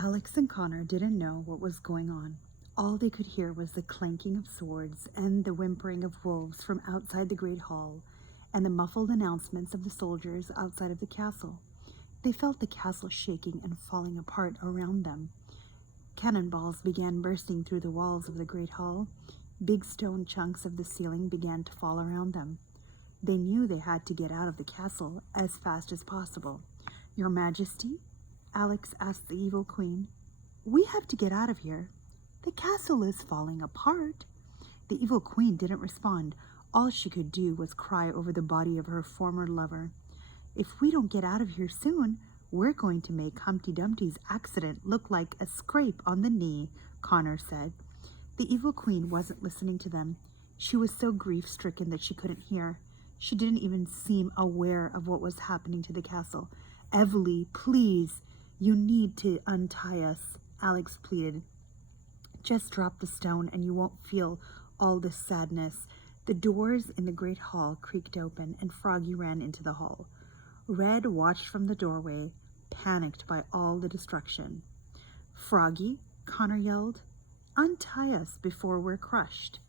Alex and Connor didn't know what was going on. All they could hear was the clanking of swords and the whimpering of wolves from outside the great hall, and the muffled announcements of the soldiers outside of the castle. They felt the castle shaking and falling apart around them. Cannonballs began bursting through the walls of the great hall. Big stone chunks of the ceiling began to fall around them. They knew they had to get out of the castle as fast as possible. "Your Majesty?" Alex asked the evil queen. "We have to get out of here. The castle is falling apart." The evil queen didn't respond. All she could do was cry over the body of her former lover. "If we don't get out of here soon, we're going to make Humpty Dumpty's accident look like a scrape on the knee," Connor said. The evil queen wasn't listening to them. She was so grief-stricken that she couldn't hear. She didn't even seem aware of what was happening to the castle. "Evely, please, you need to untie us," Alex pleaded. "Just drop the stone and you won't feel all this sadness." The doors in the great hall creaked open and Froggy ran into the hall. Red watched from the doorway, panicked by all the destruction. "Froggy," Connor yelled, "untie us before we're crushed."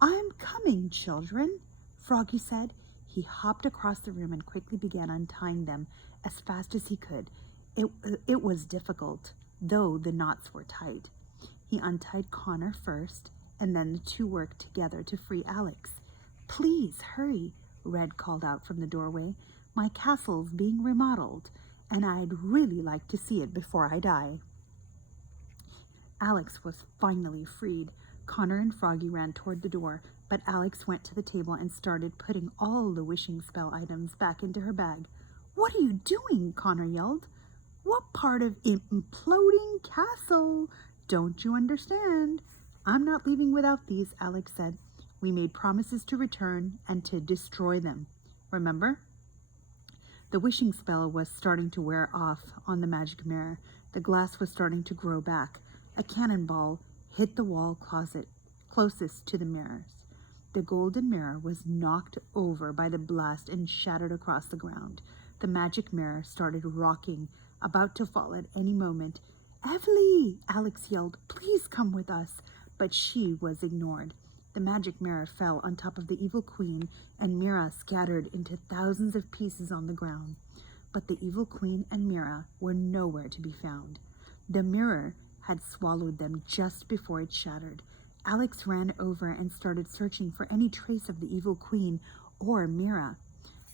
"I'm coming, children," Froggy said. He hopped across the room and quickly began untying them as fast as he could. It was difficult, though the knots were tight. He untied Connor first, and then the two worked together to free Alex. "Please hurry," Red called out from the doorway. "My castle's being remodeled, and I'd really like to see it before I die." Alex was finally freed. Connor and Froggy ran toward the door, but Alex went to the table and started putting all the wishing spell items back into her bag. "What are you doing?" Connor yelled. "What part of imploding castle don't you understand?" "I'm not leaving without these," Alex said. "We made promises to return and to destroy them. Remember?" The wishing spell was starting to wear off on the magic mirror. The glass was starting to grow back. A cannonball hit the wall closet closest to the mirrors. The golden mirror was knocked over by the blast and shattered across the ground. The magic mirror started rocking, about to fall at any moment. "Evely!" Alex yelled. "Please come with us." But she was ignored. The magic mirror fell on top of the evil queen, and Mira scattered into thousands of pieces on the ground. But the evil queen and Mira were nowhere to be found. The mirror had swallowed them just before it shattered. Alex ran over and started searching for any trace of the evil queen or Mira,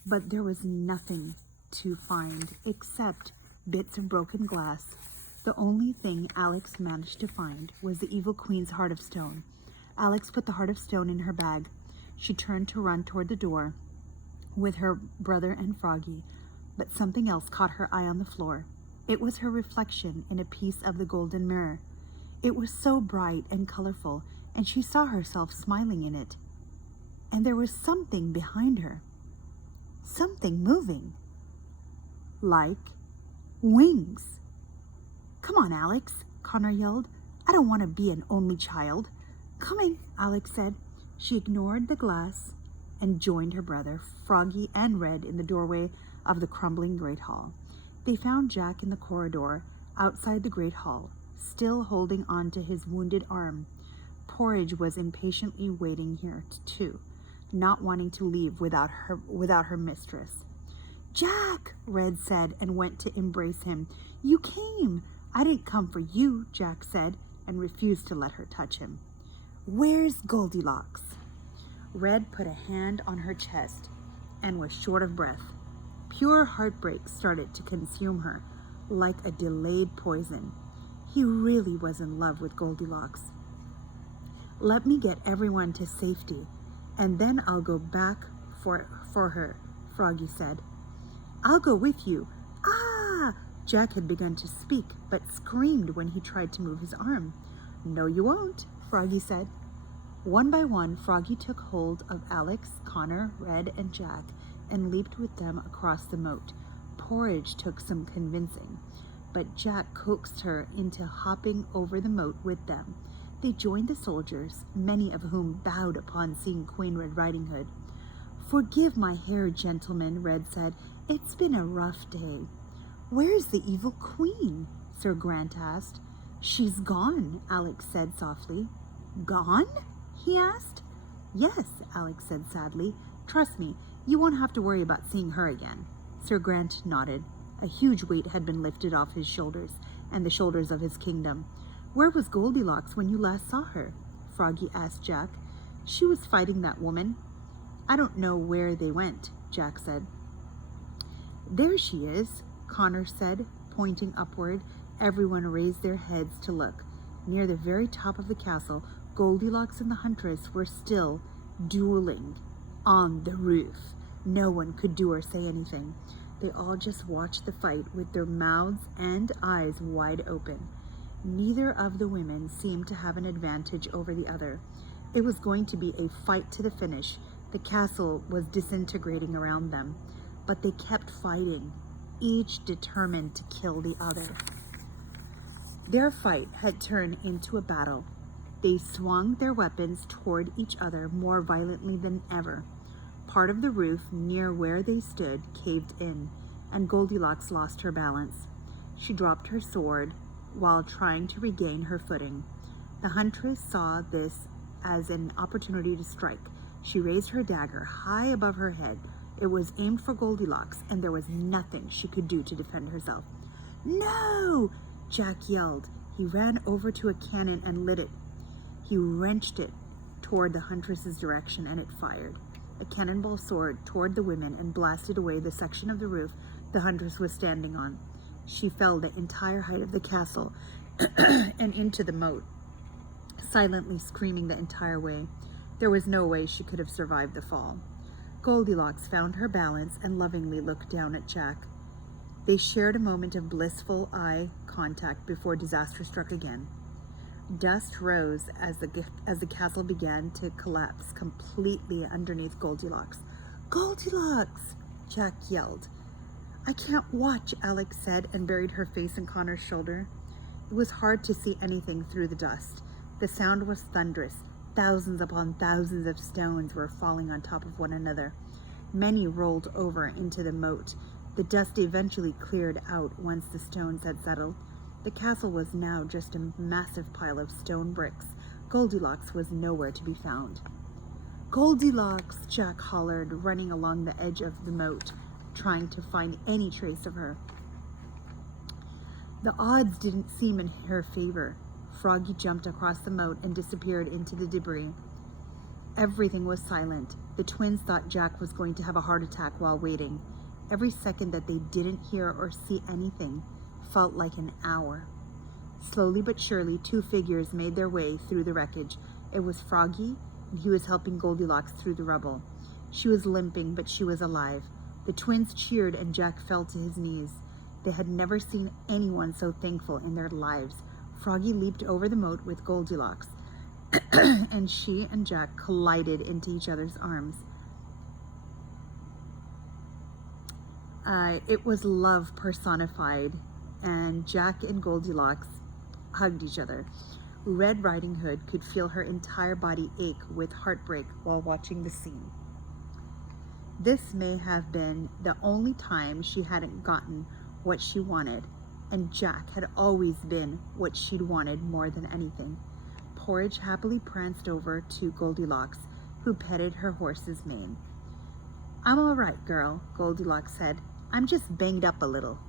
but there was nothing to find except bits of broken glass. The only thing Alex managed to find was the evil queen's heart of stone. Alex put the heart of stone in her bag. She turned to run toward the door with her brother and Froggy, but something else caught her eye on the floor. It was her reflection in a piece of the golden mirror. It was so bright and colorful, and she saw herself smiling in it. And there was something behind her. Something moving. Like wings. "Come on, Alex," Connor yelled. "I don't want to be an only child." "Coming," Alex said. She ignored the glass and joined her brother, Froggy and Red, in the doorway of the crumbling great hall. They found Jack in the corridor outside the great hall, still holding on to his wounded arm. Porridge was impatiently waiting here too, not wanting to leave without her mistress. "Jack," Red said and went to embrace him. "You came." "I didn't come for you," Jack said, and refused to let her touch him. "Where's Goldilocks?" Red put a hand on her chest and was short of breath. Pure heartbreak started to consume her like a delayed poison. He really was in love with Goldilocks. "Let me get everyone to safety, and then I'll go back for her," Froggy said. "I'll go with you." "Ah!" Jack had begun to speak, but screamed when he tried to move his arm. "No, you won't," Froggy said. One by one, Froggy took hold of Alex, Connor, Red, and Jack and leaped with them across the moat. Porridge took some convincing, but Jack coaxed her into hopping over the moat with them. They joined the soldiers, many of whom bowed upon seeing Queen Red Riding Hood. "Forgive my hair, gentlemen," Red said. "It's been a rough day." "Where's the evil queen?" Sir Grant asked. She's gone, Alex said softly. Gone? He asked. Yes, Alex said sadly. Trust me, you won't have to worry about seeing her again. Sir Grant nodded. A huge weight had been lifted off his shoulders and the shoulders of his kingdom. Where was Goldilocks when you last saw her? Froggy asked Jack. She was fighting that woman. I don't know where they went, Jack said. There she is, Connor said, pointing upward. Everyone raised their heads to look. Near the very top of the castle, Goldilocks and the huntress were still dueling on the roof. No one could do or say anything. They all just watched the fight with their mouths and eyes wide open. Neither of the women seemed to have an advantage over the other. It was going to be a fight to the finish. The castle was disintegrating around them, but they kept fighting, each determined to kill the other. Their fight had turned into a battle. They swung their weapons toward each other more violently than ever. Part of the roof near where they stood caved in, and Goldilocks lost her balance. She dropped her sword while trying to regain her footing. The huntress saw this as an opportunity to strike. She raised her dagger high above her head. It was aimed for Goldilocks, and there was nothing she could do to defend herself. No! Jack yelled. He ran over to a cannon and lit it. He wrenched it toward the huntress's direction, and it fired. A cannonball soared toward the women and blasted away the section of the roof the huntress was standing on. She fell the entire height of the castle and into the moat, silently screaming the entire way. There was no way she could have survived the fall. Goldilocks found her balance and lovingly looked down at Jack. They shared a moment of blissful eye contact before disaster struck again. Dust rose as the castle began to collapse completely underneath Goldilocks. Goldilocks! Jack yelled. I can't watch, Alex said, and buried her face in Connor's shoulder. It was hard to see anything through the dust. The sound was thunderous. Thousands upon thousands of stones were falling on top of one another. Many rolled over into the moat. The dust eventually cleared out once the stones had settled. The castle was now just a massive pile of stone bricks. Goldilocks was nowhere to be found. Goldilocks, Jack hollered, running along the edge of the moat, trying to find any trace of her. The odds didn't seem in her favor. Froggy jumped across the moat and disappeared into the debris. Everything was silent. The twins thought Jack was going to have a heart attack while waiting. Every second that they didn't hear or see anything felt like an hour. Slowly but surely, two figures made their way through the wreckage. It was Froggy, and he was helping Goldilocks through the rubble. She was limping, but she was alive. The twins cheered, and Jack fell to his knees. They had never seen anyone so thankful in their lives. Froggy leaped over the moat with Goldilocks, and she and Jack collided into each other's arms. It was love personified, and Jack and Goldilocks hugged each other. Red Riding Hood could feel her entire body ache with heartbreak while watching the scene. This may have been the only time she hadn't gotten what she wanted, and Jack had always been what she'd wanted more than anything. Porridge happily pranced over to Goldilocks, who petted her horse's mane. I'm all right, girl, Goldilocks said. I'm just banged up a little.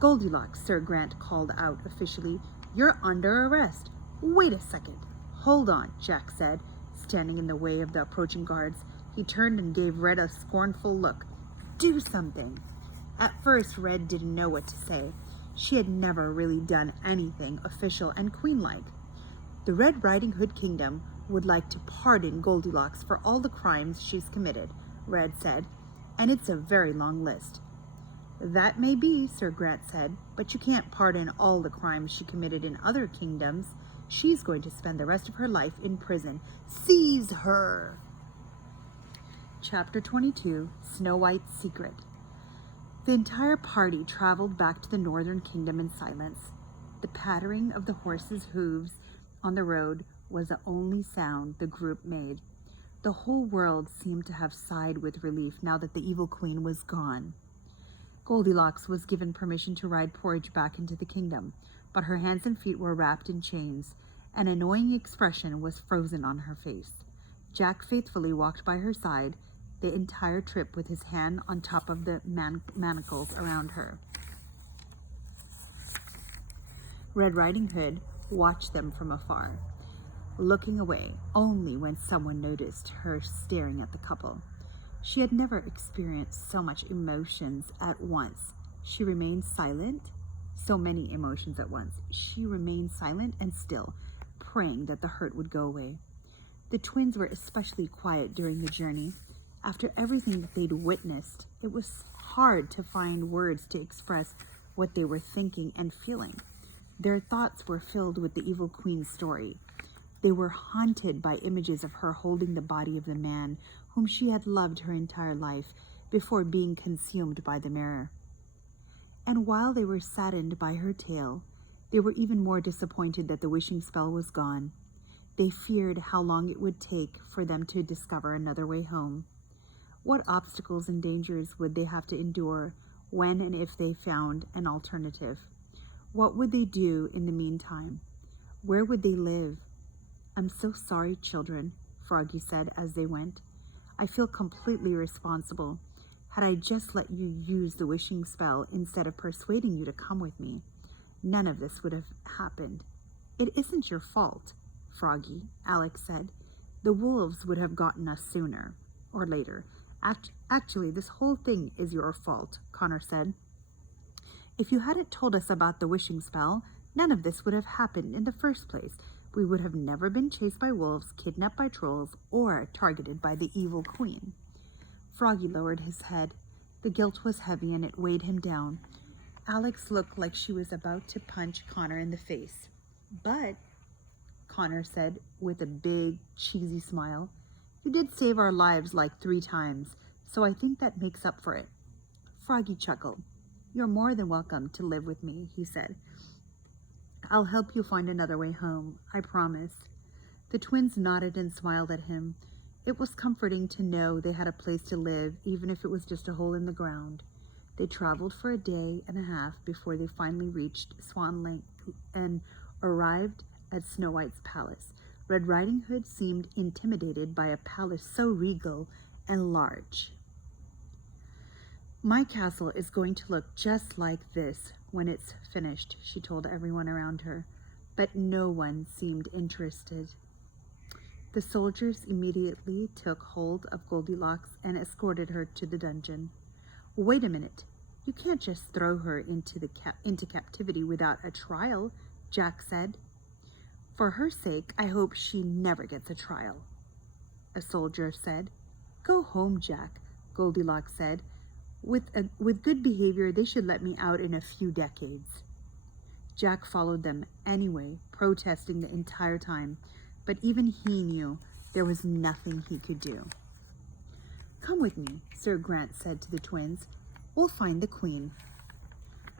Goldilocks, Sir Grant called out officially. You're under arrest. Wait a second. Hold on, Jack said, standing in the way of the approaching guards. He turned and gave Red a scornful look. Do something. At first, Red didn't know what to say. She had never really done anything official and queen-like. The Red Riding Hood Kingdom would like to pardon Goldilocks for all the crimes she's committed, Red said, and it's a very long list. That may be, Sir Grant said, but you can't pardon all the crimes she committed in other kingdoms. She's going to spend the rest of her life in prison. Seize her! Chapter 22, Snow White's Secret. The entire party traveled back to the Northern Kingdom in silence. The pattering of the horses' hooves on the road was the only sound the group made. The whole world seemed to have sighed with relief now that the evil queen was gone. Goldilocks was given permission to ride Porridge back into the kingdom, but her hands and feet were wrapped in chains. An annoying expression was frozen on her face. Jack faithfully walked by her side the entire trip with his hand on top of the manacles around her. Red Riding Hood watched them from afar, looking away only when someone noticed her staring at the couple. She had never experienced so much emotions at once. She remained silent, so many emotions at once. She remained silent and still, praying that the hurt would go away. The twins were especially quiet during the journey. After everything that they'd witnessed, it was hard to find words to express what they were thinking and feeling. Their thoughts were filled with the evil queen's story. They were haunted by images of her holding the body of the man whom she had loved her entire life before being consumed by the mirror. And while they were saddened by her tale, they were even more disappointed that the wishing spell was gone. They feared how long it would take for them to discover another way home. What obstacles and dangers would they have to endure when and if they found an alternative? What would they do in the meantime? Where would they live? "I'm so sorry, children," Froggy said as they went. "I feel completely responsible. Had I just let you use the wishing spell instead of persuading you to come with me, none of this would have happened." "It isn't your fault, Froggy," Alex said. "The wolves would have gotten us sooner or later." Actually, this whole thing is your fault," Connor said. "If you hadn't told us about the wishing spell, none of this would have happened in the first place. We would have never been chased by wolves, kidnapped by trolls, or targeted by the evil queen." Froggy lowered his head. The guilt was heavy and it weighed him down. Alex looked like she was about to punch Connor in the face. "But," Connor said with a big, cheesy smile, "you did save our lives like 3 times, so I think that makes up for it." Froggy chuckled. "You're more than welcome to live with me," he said. "I'll help you find another way home, I promise." The twins nodded and smiled at him. It was comforting to know they had a place to live, even if it was just a hole in the ground. They traveled for a day and a half before they finally reached Swan Lake and arrived at Snow White's palace. Red Riding Hood seemed intimidated by a palace so regal and large. "My castle is going to look just like this when it's finished," she told everyone around her, but no one seemed interested. The soldiers immediately took hold of Goldilocks and escorted her to the dungeon. "Wait a minute. You can't just throw her into captivity without a trial," Jack said. "For her sake, I hope she never gets a trial," a soldier said. "Go home, Jack," Goldilocks said. With good behavior, they should let me out in a few decades." Jack followed them anyway, protesting the entire time, but even he knew there was nothing he could do. "Come with me," Sir Grant said to the twins. "We'll find the queen."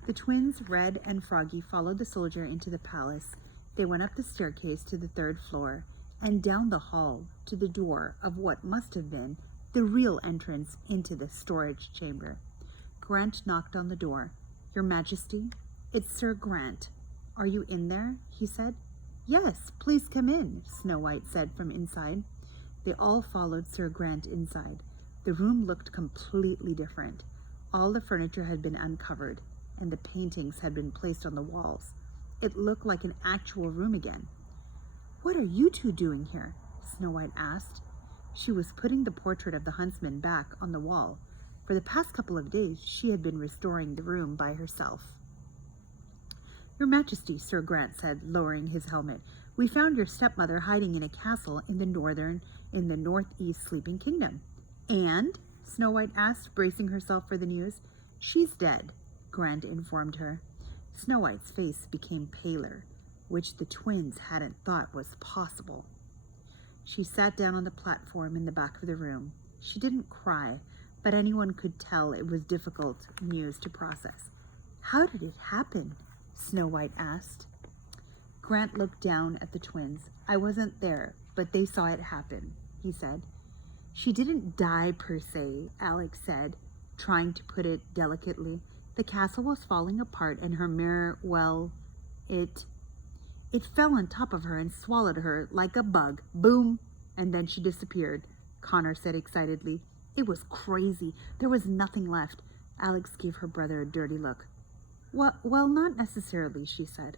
The twins, Red and Froggy, followed the soldier into the palace. They went up the staircase to the 3rd floor and down the hall to the door of what must have been the real entrance into the storage chamber. Grant knocked on the door. "Your Majesty, it's Sir Grant. Are you in there?" he said. "Yes, please come in," Snow White said from inside. They all followed Sir Grant inside. The room looked completely different. All the furniture had been uncovered, and the paintings had been placed on the walls. It looked like an actual room again. "What are you two doing here?" Snow White asked. She was putting the portrait of the huntsman back on the wall. For the past couple of days, she had been restoring the room by herself. "Your Majesty," Sir Grant said, lowering his helmet, "we found your stepmother hiding in a castle in the northeast sleeping kingdom." "And?" Snow White asked, bracing herself for the news. "She's dead," Grant informed her. Snow White's face became paler, which the twins hadn't thought was possible. She sat down on the platform in the back of the room. She didn't cry, but anyone could tell it was difficult news to process. "How did it happen?" Snow White asked. Grant looked down at the twins. "I wasn't there, but they saw it happen," he said. "She didn't die per se," Alex said, trying to put it delicately. The castle was falling apart, and her mirror, well, it fell on top of her and swallowed her like a bug. Boom! And then she disappeared, Connor said excitedly. It was crazy. There was nothing left. Alex gave her brother a dirty look. Well, not necessarily, she said.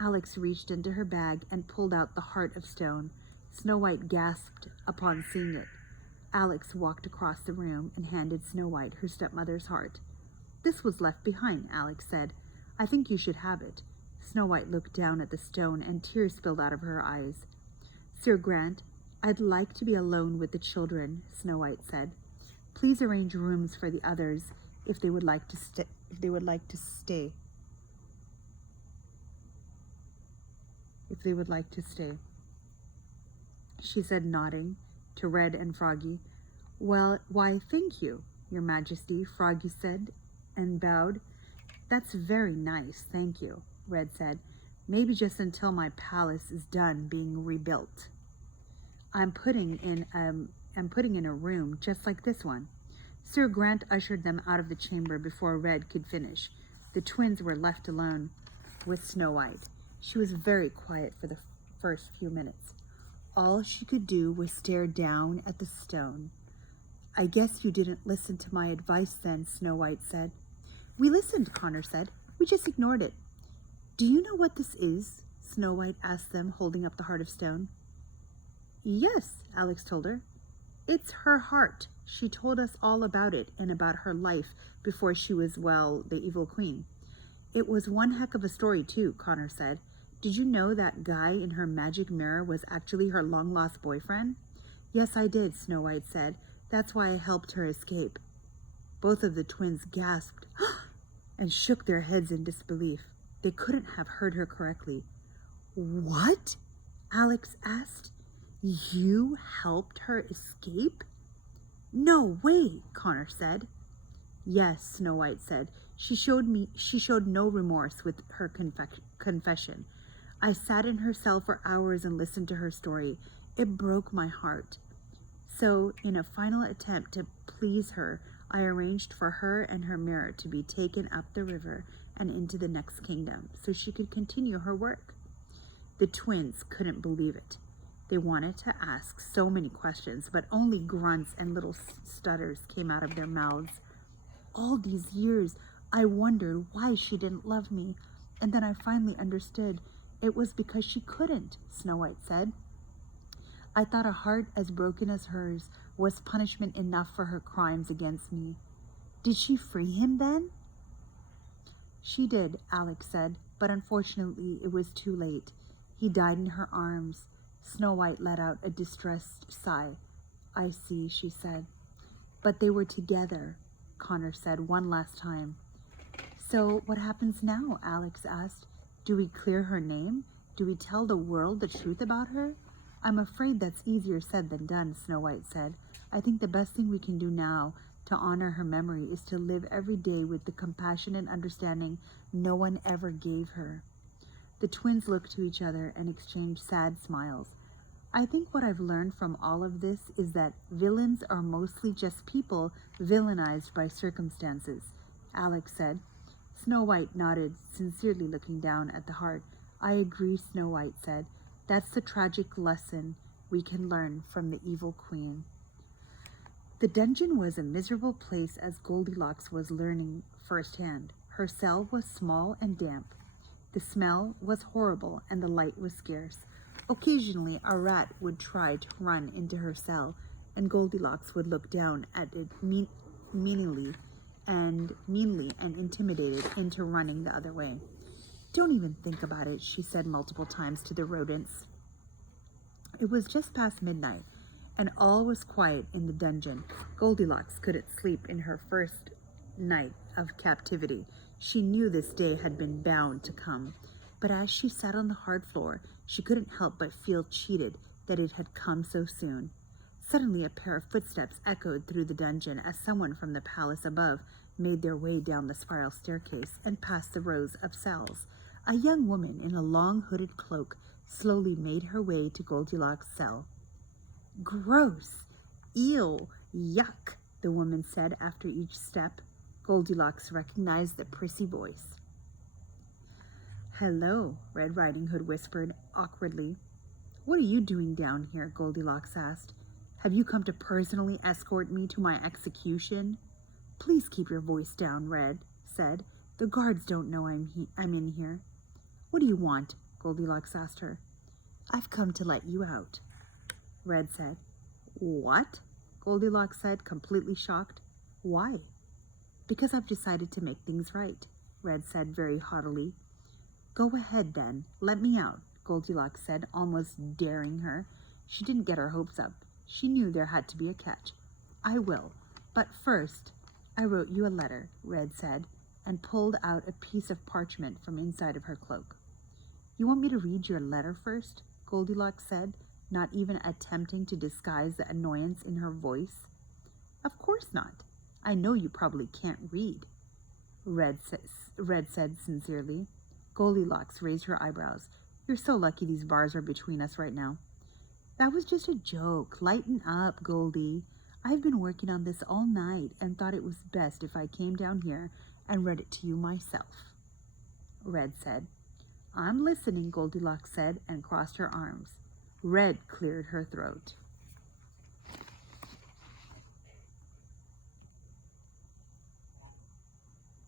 Alex reached into her bag and pulled out the heart of stone. Snow White gasped upon seeing it. Alex walked across the room and handed Snow White her stepmother's heart. This was left behind, Alex said. I think you should have it. Snow White looked down at the stone and tears spilled out of her eyes. Sir Grant, I'd like to be alone with the children, Snow White said. Please arrange rooms for the others if they would like to stay. She said, nodding to Red and Froggy. Well, why, thank you, Your Majesty, Froggy said, and bowed. That's very nice, thank you, Red said. Maybe just until my palace is done being rebuilt. I'm putting in a room just like this one. Sir Grant ushered them out of the chamber before Red could finish. The twins were left alone with Snow White. She was very quiet for the first few minutes. All she could do was stare down at the stone. I guess you didn't listen to my advice then, Snow White said. We listened, Connor said. We just ignored it. Do you know what this is? Snow White asked them, holding up the heart of stone. Yes, Alex told her. It's her heart. She told us all about it and about her life before she was, well, the evil queen. It was one heck of a story, too, Connor said. Did you know that guy in her magic mirror was actually her long-lost boyfriend? Yes, I did, Snow White said. That's why I helped her escape. Both of the twins gasped and shook their heads in disbelief. They couldn't have heard her correctly. What? Alex asked. You helped her escape? No way, Connor said. Yes, Snow White said. She showed no remorse with her confession. I sat in her cell for hours and listened to her story. It broke my heart. So, in a final attempt to please her, I arranged for her and her mirror to be taken up the river and into the next kingdom so she could continue her work. The twins couldn't believe it. They wanted to ask so many questions, but only grunts and little stutters came out of their mouths. All these years, I wondered why she didn't love me, and then I finally understood. It was because she couldn't, Snow White said. I thought a heart as broken as hers was punishment enough for her crimes against me. Did she free him then? She did, Alex said, but unfortunately it was too late. He died in her arms. Snow White let out a distressed sigh. I see, she said. But they were together, Connor said one last time. So what happens now? Alex asked. Do we clear her name? Do we tell the world the truth about her? I'm afraid that's easier said than done, Snow White said. I think the best thing we can do now to honor her memory is to live every day with the compassion and understanding no one ever gave her. The twins looked to each other and exchanged sad smiles. I think what I've learned from all of this is that villains are mostly just people villainized by circumstances, Alex said. Snow White nodded, sincerely looking down at the heart. I agree, Snow White said. That's the tragic lesson we can learn from the evil queen. The dungeon was a miserable place, as Goldilocks was learning firsthand. Her cell was small and damp. The smell was horrible and the light was scarce. Occasionally a rat would try to run into her cell, and Goldilocks would look down at it meanly and intimidated into running the other way. Don't even think about it, she said multiple times to the rodents. It was just past midnight, and all was quiet in the dungeon. Goldilocks couldn't sleep in her first night of captivity. She knew this day had been bound to come, but as she sat on the hard floor, she couldn't help but feel cheated that it had come so soon. Suddenly a pair of footsteps echoed through the dungeon as someone from the palace above made their way down the spiral staircase and past the rows of cells. A young woman in a long hooded cloak slowly made her way to Goldilocks' cell. Gross! Ew! Yuck! The woman said after each step. Goldilocks recognized the prissy voice. "Hello," Red Riding Hood whispered awkwardly. "What are you doing down here?" Goldilocks asked. "Have you come to personally escort me to my execution?" "Please keep your voice down," Red said. "The guards don't know I'm in here." "What do you want?" Goldilocks asked her. "I've come to let you out," Red said. "What?" Goldilocks said, completely shocked. "Why?" "Because I've decided to make things right," Red said very haughtily. "Go ahead then, let me out," Goldilocks said, almost daring her. She didn't get her hopes up. She knew there had to be a catch. "I will, but first, I wrote you a letter," Red said, and pulled out a piece of parchment from inside of her cloak. "You want me to read your letter first?" Goldilocks said, not even attempting to disguise the annoyance in her voice. "Of course not. I know you probably can't read," Red said sincerely. Goldilocks raised her eyebrows. "You're so lucky these bars are between us right now." "That was just a joke. Lighten up, Goldie. I've been working on this all night and thought it was best if I came down here and read it to you myself," Red said. "I'm listening," Goldilocks said and crossed her arms. Red cleared her throat.